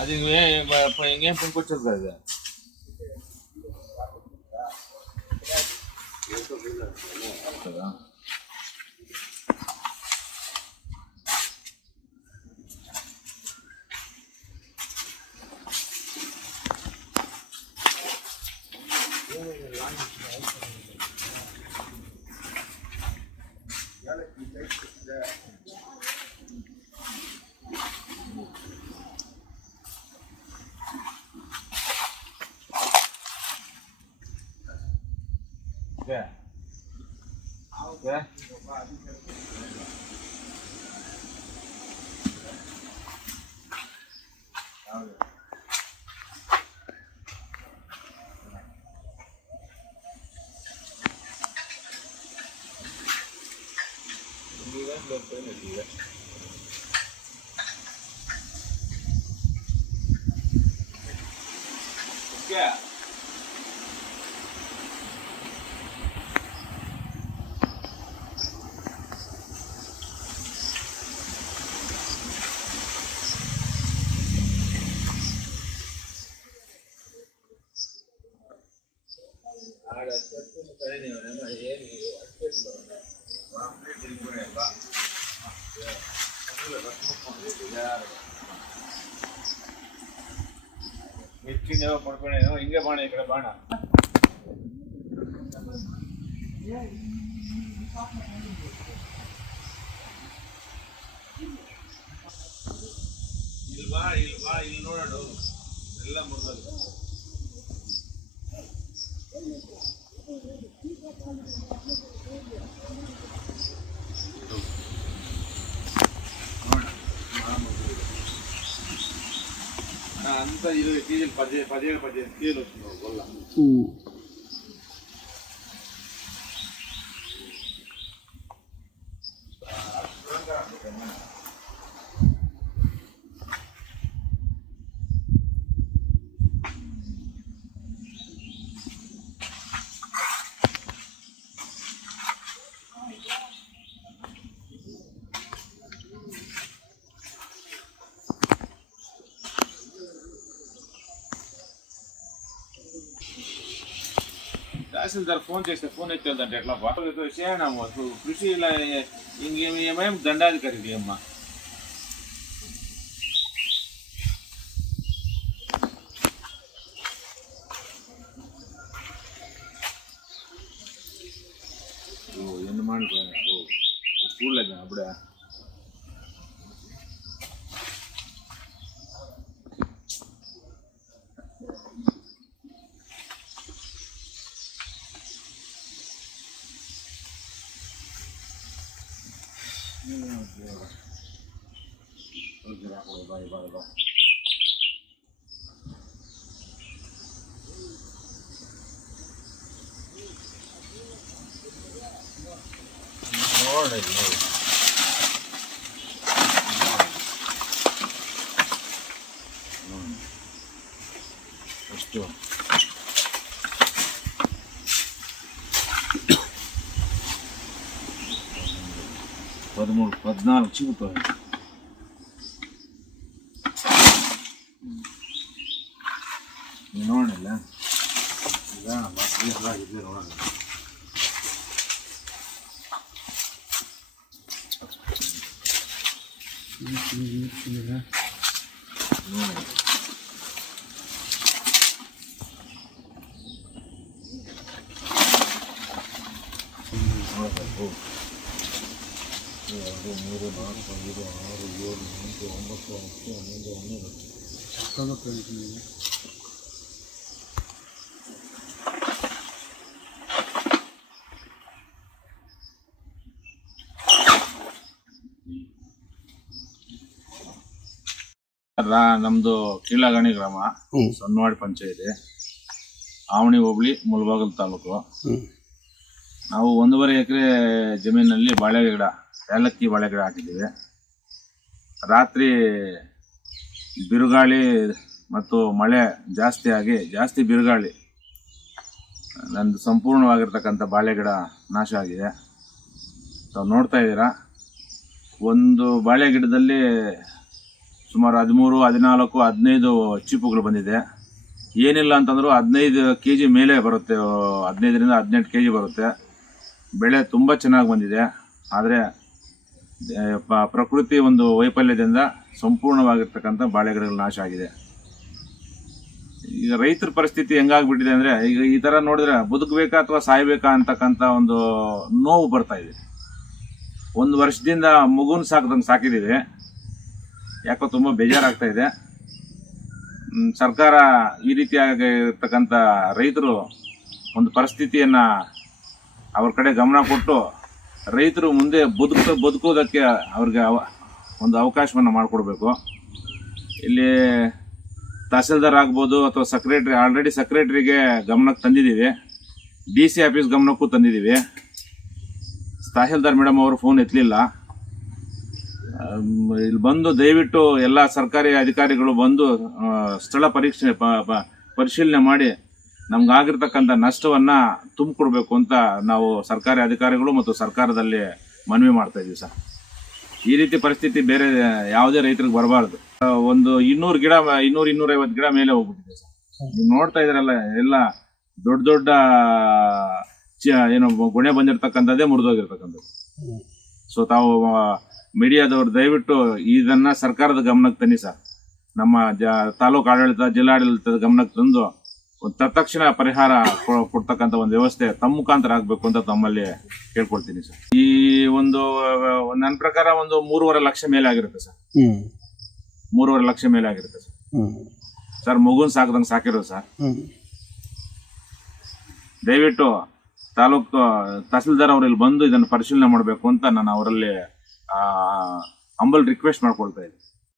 అది ఇంకేం పనికొచ్చేది కదా కదా Yeah. ಮಿರ್ಚಿಂದೇವ ಪಡ್ಕೊಂಡೇನೋ ಹಿಂಗೆ ಬಾಣ ಈ ಕಡೆ ಬಾಣ ಇಲ್ಲಿ ನೋಡೋಣ ಎಲ್ಲ ಮುರಿದಲ್ಲ అంతా ఇది సీజన్ 17 కేజీలు వస్తుంది గొల్ల తహసీల్దార్ ఫోన్ చేస్తే ఫోన్ ఎత్తేదంటే ఎట్లా బాగా చేయనమ్మా కృషి ఇలా ఇంకేమేం దండాధికారి అమ్మా ఎన్ని మాటలు చూడలేదు అప్పుడే ಎಷ್ಟು 13-14 చిగుతాయి ನೋಡಿಲ್ಲ ಈಗ ಬಾಕಿದೆ ನೋಡೋಣ ಮೂರು ನಾಲ್ಕು ಐದು ಆರು ಏಳು ಎಂಟು ಒಂಬತ್ತು ಹತ್ತು ಹನ್ನೊಂದು ಹನ್ನೆರಡು ನಮ್ದು ಕೀಳಗಣಿ ಗ್ರಾಮ ಸೊನ್ನವಾಡಿ ಪಂಚಾಯತಿ ಆವಣಿ ಹೋಬಳಿ ಮುಳಬಾಗಿಲು ತಾಲೂಕು. ನಾವು 1.5 ಎಕರೆ ಜಮೀನಲ್ಲಿ ಬಾಳೆ ಗಿಡ ಏಲಕ್ಕಿ ಬಾಳೆ ಗಿಡ ಹಾಕಿದ್ದೀವಿ. ರಾತ್ರಿ ಬಿರುಗಾಳಿ ಮತ್ತು ಮಳೆ ಜಾಸ್ತಿ ಬಿರುಗಾಳಿ ನಂದು ಸಂಪೂರ್ಣವಾಗಿರ್ತಕ್ಕಂಥ ಬಾಳೆ ಗಿಡ ನಾಶ ಆಗಿದೆ. ತಾವು ನೋಡ್ತಾ ಇದ್ದೀರಾ, ಒಂದು ಬಾಳೆ ಗಿಡದಲ್ಲಿ ಸುಮಾರು 13, 14, 15 ಚೀಪುಗಳು ಬಂದಿದೆ. ಏನಿಲ್ಲ ಅಂತಂದರೂ 15 kg ಮೇಲೆ ಬರುತ್ತೆ, 15ರಿಂದ 18 kg ಬರುತ್ತೆ. ಬೆಳೆ ತುಂಬ ಚೆನ್ನಾಗಿ ಬಂದಿದೆ. ಆದರೆ ಪ್ರಕೃತಿ ಒಂದು ವೈಫಲ್ಯದಿಂದ ಸಂಪೂರ್ಣವಾಗಿರ್ತಕ್ಕಂಥ ಬಾಳೆ ಗಿಡಗಳು ನಾಶ ಆಗಿದೆ. ಈಗ ರೈತರ ಪರಿಸ್ಥಿತಿ ಹೆಂಗಾಗ್ಬಿಟ್ಟಿದೆ ಅಂದರೆ, ಈಗ ಈ ಥರ ನೋಡಿದ್ರೆ ಬದುಕಬೇಕಾ ಅಥವಾ ಸಾಯ್ಬೇಕಾ ಅಂತಕ್ಕಂಥ ಒಂದು ನೋವು ಬರ್ತಾ ಇದೆ. 1 ವರ್ಷದಿಂದ ಮಗುನ ಸಾಕಿದ್ದೀವಿ, ಯಾಕೋ ತುಂಬ ಬೇಜಾರಾಗ್ತಾ ಇದೆ. ಸರ್ಕಾರ ಈ ರೀತಿಯಾಗಿರ್ತಕ್ಕಂಥ ರೈತರು ಒಂದು ಪರಿಸ್ಥಿತಿಯನ್ನು ಅವ್ರ ಕಡೆ ಗಮನ ಕೊಟ್ಟು ರೈತರು ಮುಂದೆ ಬದುಕೋದಕ್ಕೆ ಅವ್ರಿಗೆ ಒಂದು ಅವಕಾಶವನ್ನು ಮಾಡಿಕೊಡ್ಬೇಕು. ಇಲ್ಲಿ ತಹಸೀಲ್ದಾರ್ ಆಗ್ಬೋದು ಅಥವಾ ಆಲ್ರೆಡಿ ಸೆಕ್ರೆಟ್ರಿಗೆ ಗಮನಕ್ಕೆ ತಂದಿದ್ದೀವಿ, DC ಆಫೀಸ್ ಗಮನಕ್ಕೂ ತಂದಿದ್ದೀವಿ. ತಹಸೀಲ್ದಾರ್ ಮೇಡಮ್ ಅವರು ಫೋನ್ ಎತ್ತಲಿಲ್ಲ. ಇಲ್ಲಿ ಬಂದು ದಯವಿಟ್ಟು ಎಲ್ಲ ಸರ್ಕಾರಿ ಅಧಿಕಾರಿಗಳು ಬಂದು ಸ್ಥಳ ಪರಿಶೀಲನೆ ಮಾಡಿ ನಮ್ಗಾಗಿರ್ತಕ್ಕಂಥ ನಷ್ಟವನ್ನು ತುಂಬಿಕೊಡ್ಬೇಕು ಅಂತ ನಾವು ಸರ್ಕಾರಿ ಅಧಿಕಾರಿಗಳು ಮತ್ತು ಸರ್ಕಾರದಲ್ಲಿ ಮನವಿ ಮಾಡ್ತಾ ಇದ್ದೀವಿ ಸರ್. ಈ ರೀತಿ ಪರಿಸ್ಥಿತಿ ಬೇರೆ ಯಾವುದೇ ರೈತರಿಗೆ ಬರಬಾರ್ದು. ಒಂದು 200 ಗಿಡ 200-250 ಗಿಡ ಮೇಲೆ ಹೋಗ್ಬಿಟ್ಟಿದೆ ಸರ್. ನೀವು ನೋಡ್ತಾ ಇದ್ರಲ್ಲ, ಎಲ್ಲ ದೊಡ್ಡ ಏನು ಗೊಣೆ ಬಂದಿರತಕ್ಕಂಥದ್ದೇ ಮುರಿದೋಗಿರ್ತಕ್ಕಂಥದ್ದು. ಸೊ ತಾವು ಮೀಡಿಯಾದವರು ದಯವಿಟ್ಟು ಇದನ್ನ ಸರ್ಕಾರದ ಗಮನಕ್ಕೆ ತನ್ನಿ ಸರ್. ನಮ್ಮ ತಾಲೂಕು ಆಡಳಿತ, ಜಿಲ್ಲಾಡಳಿತದ ಗಮನಕ್ಕೆ ತಂದು ಒಂದು ತತ್ಕ್ಷಣ ಪರಿಹಾರ ಕೊಡ್ತಕ್ಕಂಥ ಒಂದು ವ್ಯವಸ್ಥೆ ತಮ್ಮ ಮುಖಾಂತರ ಆಗಬೇಕು ಅಂತ ತಮ್ಮಲ್ಲಿ ಕೇಳ್ಕೊಳ್ತೀನಿ ಸರ್. ಈ ಒಂದು ನನ್ನ ಪ್ರಕಾರ ಒಂದು 3.5 ಲಕ್ಷ ಮೇಲೆ ಆಗಿರುತ್ತೆ ಸರ್. 3.5 ಲಕ್ಷ ಮೇಲೆ ಆಗಿರುತ್ತೆ ಸರ್. ಸರ್ ಮಗುನ್ ಸಾಕಿದಂಗೆ ಸಾಕಿರೋದು ಸರ್. ದಯವಿಟ್ಟು ತಾಲೂಕು ತಹಸೀಲ್ದಾರ್ ಅವರು ಇಲ್ಲಿ ಬಂದು ಇದನ್ನು ಪರಿಶೀಲನೆ ಮಾಡಬೇಕು ಅಂತ ನಾನು ಅವರಲ್ಲಿ ಹಂಬಲ್ ರಿಕ್ವೆಸ್ಟ್ ಮಾಡ್ಕೊಳ್ತಾ ಇದ್ದೀನಿ.